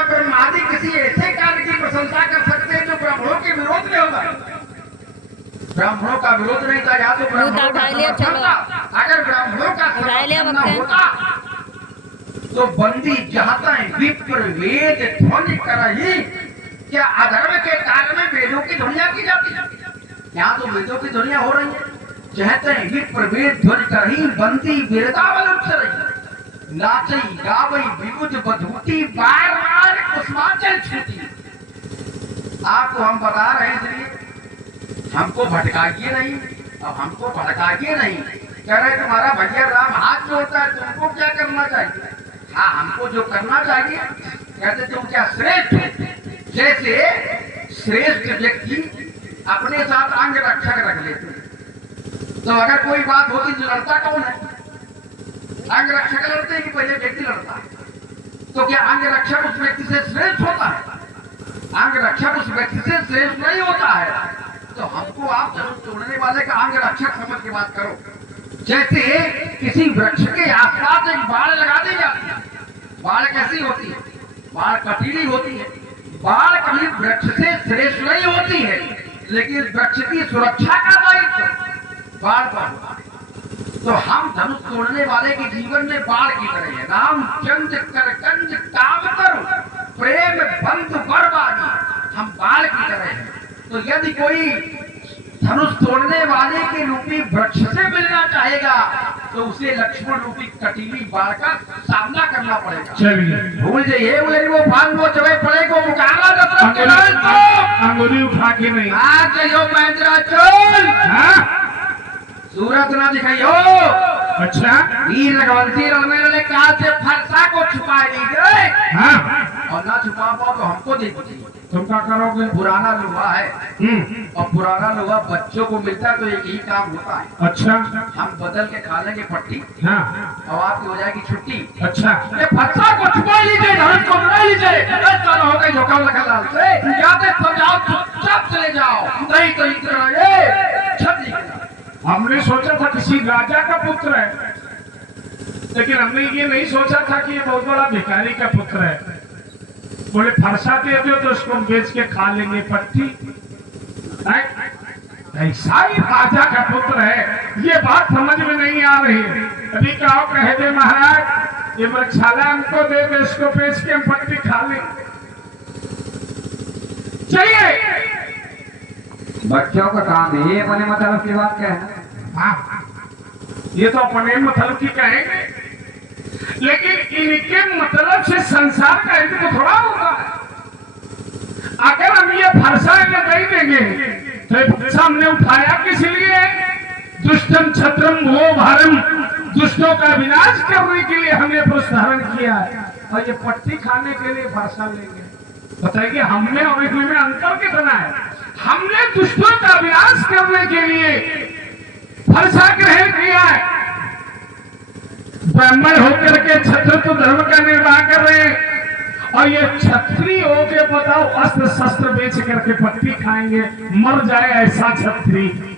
ब्रह्मादि किसी ऐसे कार्य की प्रशंसा कर सकते हैं जो ब्राह्मणों के विरोध में होगा। ब्राह्मणों का विरोध नहीं था, या तो ब्राह्मणों का समर्थन था। अगर ब्राह्मणों का समर्थन न होता तो बंदी जहां विप्र वेद ध्वनि करही, क्या अधर्म के कार्य में वेदों की ध्वनिया की जाती है? यहाँ तो वेदों की ध्वनिया हो रही है। कहते हैं विप्र वेद ध्वनि करही, बंदी वेदावल उच्चरही, नाचई गावई विबुध बधूती, बार बार कुसुमांचल छूती। आपको हम बता रहे हैं, इसलिए हमको भटकाइए नहीं और हमको भटकाइए नहीं। कह रहे तुम्हारा भैया राम हाथ जोड़ता है, तुमको क्या करना चाहिए? हाँ, हमको जो करना चाहिए, कहते तुम क्या श्रेष्ठ हो। जैसे श्रेष्ठ व्यक्ति अपने साथ अंग रक्षक रख लेते, तो अगर कोई बात होती तो लड़ता कौन है? अंग रक्षक लड़ते हैं कि पहले व्यक्ति लड़ता है? तो क्या अंग रक्षक उस व्यक्ति से श्रेष्ठ होता है? अंग रक्षक उस व्यक्ति से श्रेष्ठ नहीं होता है। तो हमको आप धनुष तोड़ने वाले का अंग रक्षक समझ के बात करो। जैसे किसी वृक्ष के आसपास एक बाड़ लगा दी जाती है। बाड़ कैसी होती है? बाड़ कटीली होती है। बाड़ कभी वृक्ष से श्रेष्ठ नहीं होती है, लेकिन वृक्ष की सुरक्षा का दायित्व बाढ़ पर होता है। तो हम धनुष तोड़ने वाले के जीवन में बाढ़ की तरह है। राम चंद कर कंज काम करो, प्रेम बंध बर्बादी, हम बाढ़ की तरह है। तो यदि कोई धनुष तोड़ने वाले के रूपी वृक्ष से मिलना चाहेगा तो उसे लक्ष्मण रूपी कटीली बाढ़ का सामना करना पड़ेगा। चलिए भूल जाइए वो भाग वो चवे पड़े को मुकाबला अंगुली उठा के नहीं। आज यो महेंद्रा चोल सूरत ना दिखाइयो। अच्छा, वीर रघुवंशी रण में लड़े काल से फरसा को छुपा लीजिए। और ना छुपा पाओ तो हमको दे दीजिए। तुम क्या करोगे? पुराना लोहा है और पुराना लोहा बच्चों को मिलता है तो एक ही काम होता है। अच्छा, हम बदल के खा लेंगे पट्टी और आपकी हो जाएगी छुट्टी। अच्छा, ये फरसा को छुपा लीजिए, धनुष को बना लीजिए। हो गई झोंका लगा लाल से जाते समझाओ, चुपचाप चले जाओ, नहीं तो इतना हमने सोचा था किसी राजा का पुत्र है, लेकिन हमने ये नहीं सोचा था कि ये बहुत बड़ा भिखारी का पुत्र है। बोले फरसा दे दो तो उसको बेच के खा लेंगे पट्टी। ऐसा ही राजा का पुत्र है, ये बात समझ में नहीं आ रही है। अभी क्या कहे दे महाराज, ये मृक्षाला हमको दे दे, इसको बेच के हम पट्टी खा लेंगे। चलिए, बच्चों का काम है, ये अपने मतलब की बात क्या है? ये तो अपने मतलब की कहेंगे, लेकिन इनके मतलब से संसार का हित तो थोड़ा होगा। अगर हम ये फरसा इन्हें नहीं देंगे तो ये फरसा हमने उठाया किस लिए? दुष्टम छत्रम वो भारम, दुष्टों का विनाश करने के लिए हमने पुरुष धारण किया है, और ये पट्टी खाने के लिए फरसा लेंगे। बताइए, हमने और इनमें अंतर कितना है? हमने दुष्टों का विनाश करने के लिए फरसा ग्रहण किया है। ब्राह्मण होकर के क्षत्रिय धर्म का निर्वाह कर रहे हैं, और ये क्षत्रिय होके बताओ अस्त्र शस्त्र बेच करके पट्टी खाएंगे, मर जाए ऐसा क्षत्रिय।